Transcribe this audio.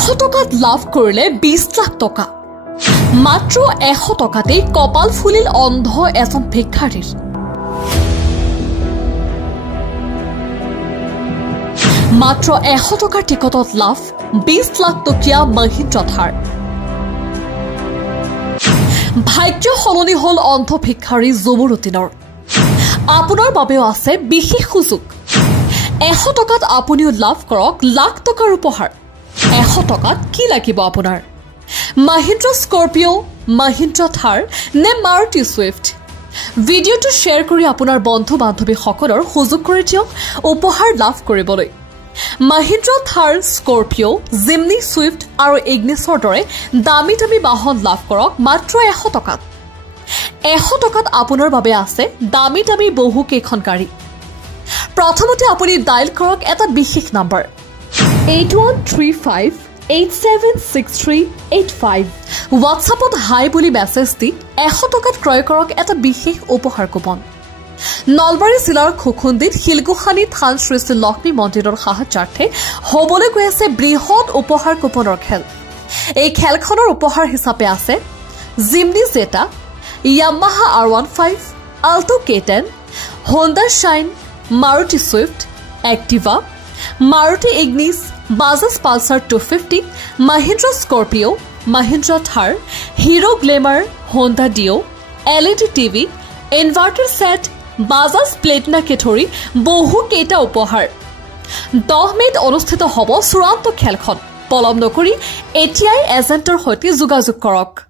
100 টকাত লাভ কৰিলে 20 লাখ টকা মাত্ৰ 100 টকাতে কপাল ফুলিল অন্ধ এজন ভিক্ষাৰীৰ মাত্ৰ 100 টকাৰ টিকটত লাভ 20 লাখ টকীয়া মহিন্দ্ৰা থাৰ ভাগ্য সলনি হল অন্ধ ভিক্ষাৰী জবৰুদ্দিনৰ আপোনাৰ বাবেও আছে বিশেষ সুযোগ 100 টকাত আপুনিও লাভ কৰক লাখ টকাৰ উপহাৰ 100 টকাত কি লাগিব আপোনাৰ মহিন্দ্ৰা স্কৰপিঅ মহিন্দ্ৰা থাৰ নে মাৰুতি সুইফ্ট ভিডিঅটো শ্বেয়াৰ কৰি আপোনাৰ বন্ধু বান্ধৱীসকলৰ সুযোগ কৰি দিয়ক উপহাৰ লাভ কৰিবলৈ মহিন্দ্ৰা থাৰ স্কৰপিঅ জিমনি সুইফ্ট আৰু ইগনিছৰ দৰে দামী দামী বাহন লাভ কৰক মাত্ৰ 100 টকাত 100 টকাত আপোনাৰ বাবে আছে দামী দামী বহু কেইখন গাড়ী প্ৰথমতে আপুনি ডায়াল কৰক এটা বিশেষ নম্বৰ 8135876385 WhatsAppত হাই বুলি মেছেজ দি 100 টকাত ক্ৰয় কৰক এটা বিশেষ উপহাৰ কুপন নলবাৰী জিলাৰ খুখুন্দিত শিলগুখানী থান শ্ৰী শ্ৰী লক্ষ্মী মন্দিৰৰ সাহায্যাৰ্থে হ'বলৈ গৈ আছে বৃহৎ উপহাৰ কুপনৰ খেল এই খেলখনৰ উপহাৰ হিচাপে আছে Gemini জেটা Yamaha R15 Alto K10 Honda Shine Maruti Swift Activa Maruti Ignis Bajaj Pulsar 250 Mahindra Scorpio Mahindra Thar Hero Glamour Honda Dio LED TV Inverter Set Bajaj Platina Ketori বহু কেইটা উপহাৰ 10 মেত অনুষ্ঠিত হ'ব চূড়ান্ত খেলখন পলম নকৰি এটিআই এজেন্টৰ সৈতে যোগাযোগ কৰক